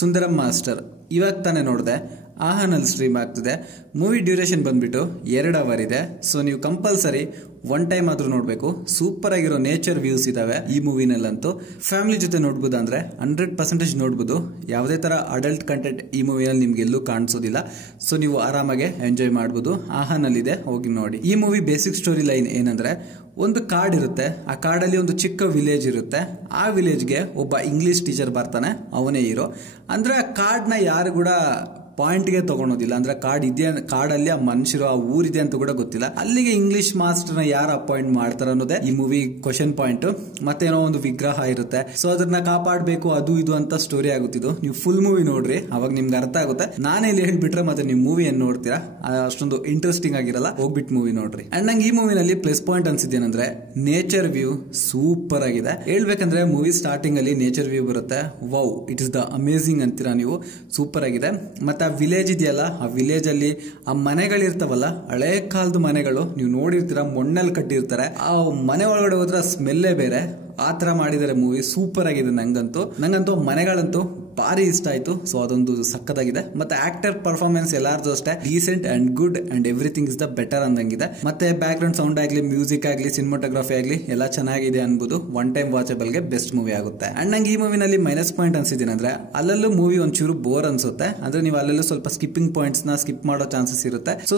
ಸುಂದರಂ master ಇವಾಗ ತಾನೇ ನೋಡಿದೆ. ಆಹಾನಲ್ಲಿ ಸ್ಟ್ರೀಮ್ ಆಗ್ತಿದೆ. ಮೂವಿ ಡ್ಯೂರೇಷನ್ ಬಂದ್ಬಿಟ್ಟು 2 ಅವರ್ ಇದೆ. ಸೊ ನೀವು ಕಂಪಲ್ಸರಿ ಒನ್ ಟೈಮ್ ಆದ್ರೂ ನೋಡಬೇಕು. ಸೂಪರ್ ಆಗಿರೋ ನೇಚರ್ ವ್ಯೂಸ್ ಇದಾವೆ ಈ ಮೂವಿನಲ್ಲಂತೂ. ಫ್ಯಾಮಿಲಿ ಜೊತೆ ನೋಡ್ಬೋದು ಅಂದ್ರೆ 100% ನೋಡ್ಬೋದು. ಯಾವುದೇ ತರ ಅಡಲ್ಟ್ ಕಂಟೆಂಟ್ ಈ ಮೂವಿನಲ್ಲಿ ನಿಮ್ಗೆ ಎಲ್ಲೂ ಕಾಣಿಸೋದಿಲ್ಲ. ಸೊ ನೀವು ಆರಾಮಾಗಿ ಎಂಜಾಯ್ ಮಾಡ್ಬೋದು. ಆಹಾನಲ್ಲಿದೆ, ಹೋಗಿ ನೋಡಿ. ಈ ಮೂವಿ ಬೇಸಿಕ್ ಸ್ಟೋರಿ ಲೈನ್ ಏನಂದ್ರೆ, ಒಂದು ಕಾಡ್ ಇರುತ್ತೆ. ಆ ಕಾಡಲ್ಲಿ ಒಂದು ಚಿಕ್ಕ ವಿಲೇಜ್ ಇರುತ್ತೆ. ಆ ವಿಲೇಜ್ಗೆ ಒಬ್ಬ ಇಂಗ್ಲಿಷ್ ಟೀಚರ್ ಬರ್ತಾನೆ, ಅವನೇ ಹೀರೋ. ಅಂದ್ರೆ ಆ ಕಾಡ್ನ ಯಾರು ಕೂಡ ಪಾಯಿಂಟ್ಗೆ ತಗೊಳೋದಿಲ್ಲ. ಅಂದ್ರೆ ಕಾಡಲ್ಲಿ ಆ ಮನುಷ್ಯರು, ಆ ಊರಿದೆ ಅಂತ ಕೂಡ ಗೊತ್ತಿಲ್ಲ. ಅಲ್ಲಿಗೆ ಇಂಗ್ಲಿಷ್ ಮಾಸ್ಟರ್ನ ಯಾರು ಅಪಾಯಿಂಟ್ ಮಾಡ್ತಾರ ಅನ್ನೋದೇ ಈ ಮೂವಿ ಕ್ವಶನ್ ಪಾಯಿಂಟ್. ಮತ್ತೇನೋ ಒಂದು ವಿಗ್ರಹ ಇರುತ್ತೆ, ಸೊ ಅದನ್ನ ಕಾಪಾಡಬೇಕು, ಅದು ಇದು ಅಂತ ಸ್ಟೋರಿ ಆಗುತ್ತಿದ್ದು. ನೀವು ಫುಲ್ ಮೂವಿ ನೋಡ್ರಿ, ಅವಾಗ ನಿಮ್ಗೆ ಅರ್ಥ ಆಗುತ್ತೆ. ನಾನೇ ಇಲ್ಲಿ ಹೇಳ್ಬಿಟ್ರೆ ಮತ್ತೆ ನೀವು ಮೂವಿ ಏನ್ ನೋಡ್ತೀರಾ, ಅಷ್ಟೊಂದು ಇಂಟ್ರೆಸ್ಟಿಂಗ್ ಆಗಿರಲ್ಲ. ಹೋಗ್ಬಿಟ್ಟು ಮೂವಿ ನೋಡ್ರಿ. ಅಂಡ್ ನಂಗೆ ಈ ಮೂವಿನಲ್ಲಿ ಪ್ಲಸ್ ಪಾಯಿಂಟ್ ಅನ್ಸಿದ್ದೇನಂದ್ರೆ, ನೇಚರ್ ವ್ಯೂ ಸೂಪರ್ ಆಗಿದೆ. ಹೇಳ್ಬೇಕಂದ್ರೆ ಮೂವಿ ಸ್ಟಾರ್ಟಿಂಗ್ ಅಲ್ಲಿ ನೇಚರ್ ವ್ಯೂ ಬರುತ್ತೆ. Wow, it is the amazing ಅಂತೀರಾ ನೀವು. ಸೂಪರ್ ಆಗಿದೆ. ಮತ್ತೆ ಆ ವಿಲೇಜ್ ಇದೆಯಲ್ಲ, ಆ ವಿಲೇಜ್ ಅಲ್ಲಿ ಆ ಮನೆಗಳಿರ್ತಾವಲ್ಲ, ಹಳೆ ಕಾಲದ ಮನೆಗಳು ನೀವು ನೋಡಿರ್ತೀರಾ, ಮಣ್ಣಲ್ಲಿ ಕಟ್ಟಿರ್ತಾರೆ. ಆ ಮನೆ ಒಳಗಡೆ ಹೋದ್ರೆ ಸ್ಮೆಲ್ಲೇ ಬೇರೆ. ಆ ತರ ಮಾಡಿದ್ದಾರೆ ಮೂವಿ. ಸೂಪರ್ ಆಗಿದೆ. ನಂಗಂತೂ ಮನೆಗಳಂತೂ ಭಾರಿ ಇಷ್ಟ ಆಯ್ತು. ಸೊ ಅದೊಂದು ಸಕ್ಕತ್ತಾಗಿದೆ. ಮತ್ತೆ ಆಕ್ಟರ್ ಪರ್ಫಾರ್ಮೆನ್ಸ್ ಎಲ್ಲಾರ್ದು ಅಷ್ಟೇ decent and good and everything is the better ಅಂದಂಗಿದೆ. ಮತ್ತೆ ಬ್ಯಾಕ್ ಗ್ರೌಂಡ್ ಸೌಂಡ್ ಆಗ್ಲಿ, ಮ್ಯೂಸಿಕ್ ಆಗ್ಲಿ, ಸಿನಿಮಾಟೋಗ್ರಫಿ ಆಗ್ಲಿ ಎಲ್ಲ ಚೆನ್ನಾಗಿದೆ ಅನ್ಬೋದು. ಒನ್ ಟೈಮ್ ವಾಚಬಲ್ ಗೆ ಬೆಸ್ಟ್ ಮೂವಿ ಆಗುತ್ತೆ. ಅಂಡ್ ನಂಗೆ ಈ ಮೂವಿನಲ್ಲಿ ಮೈನಸ್ ಪಾಯಿಂಟ್ ಅನ್ಸಿದ್ದೀನಂದ್ರೆ, ಅಲ್ಲಲ್ಲೂ ಮೂವಿ ಒಂಚೂರು ಬೋರ್ ಅನ್ಸುತ್ತೆ. ಅಂದ್ರೆ ನೀವು ಅಲ್ಲೆಲ್ಲೂ ಸ್ವಲ್ಪ ಸ್ಕಿಪ್ಪಿಂಗ್ ಪಾಯಿಂಟ್ಸ್ ನ ಸ್ಕಿಪ್ ಮಾಡೋ ಚಾನ್ಸಸ್ ಇರುತ್ತೆ. ಸೊ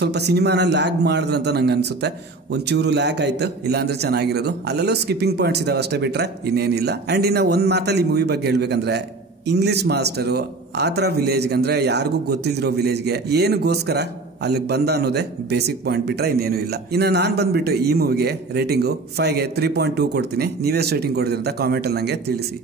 ಸ್ವಲ್ಪ ಸಿನಿಮಾನ ಲ್ಯಾಗ್ ಮಾಡಿದ್ರೆ ಅಂತ ನಂಗೆ ಅನ್ಸುತ್ತೆ. ಒಂಚೂರು ಲ್ಯಾಗ್ ಆಯ್ತು, ಇಲ್ಲಾಂದ್ರೆ ಚೆನ್ನಾಗಿರೋದು. ಅಲ್ಲೆಲ್ಲೂ ಸ್ಕಿಪ್ಪಿಂಗ್ ಪಾಯಿಂಟ್ಸ್ ಇದಾವೆ ಅಷ್ಟೇ, ಬಿಟ್ರೆ ಇನ್ನೇನಿಲ್ಲ. ಅಂಡ್ ಇನ್ನ ಒಂದ್ ಮಾತಲ್ಲಿ ಈ ಮೂವಿ ಬಗ್ಗೆ ಹೇಳ್ಬೇಕಂದ್ರೆ, ಇಂಗ್ಲಿಷ್ ಮಾಸ್ಟರು ಆತರ ವಿಲೇಜ್ಗೆ, ಅಂದ್ರೆ ಯಾರಿಗೂ ಗೊತ್ತಿಲ್ದಿರೋ ವಿಲೇಜ್ಗೆ ಏನಗೋಸ್ಕರ ಅಲ್ಲಿಗೆ ಬಂದ ಅನ್ನೋದೇ ಬೇಸಿಕ್ ಪಾಯಿಂಟ್, ಬಿಟ್ರೆ ಇನ್ನೇನು ಇಲ್ಲ. ಇನ್ನು ನಾನ್ ಬಂದ್ಬಿಟ್ಟು ಈ ಮೂವಿಗೆ ರೇಟಿಂಗು 5ಗೆ 3.2 ಕೊಡ್ತೀನಿ. ನೀವೇ ರೇಟಿಂಗ್ ಕೊಡ್ತೀರಿ ಅಂತ ಕಾಮೆಂಟ್ ಅಲ್ಲಿ ನಂಗೆ ತಿಳಿಸಿ.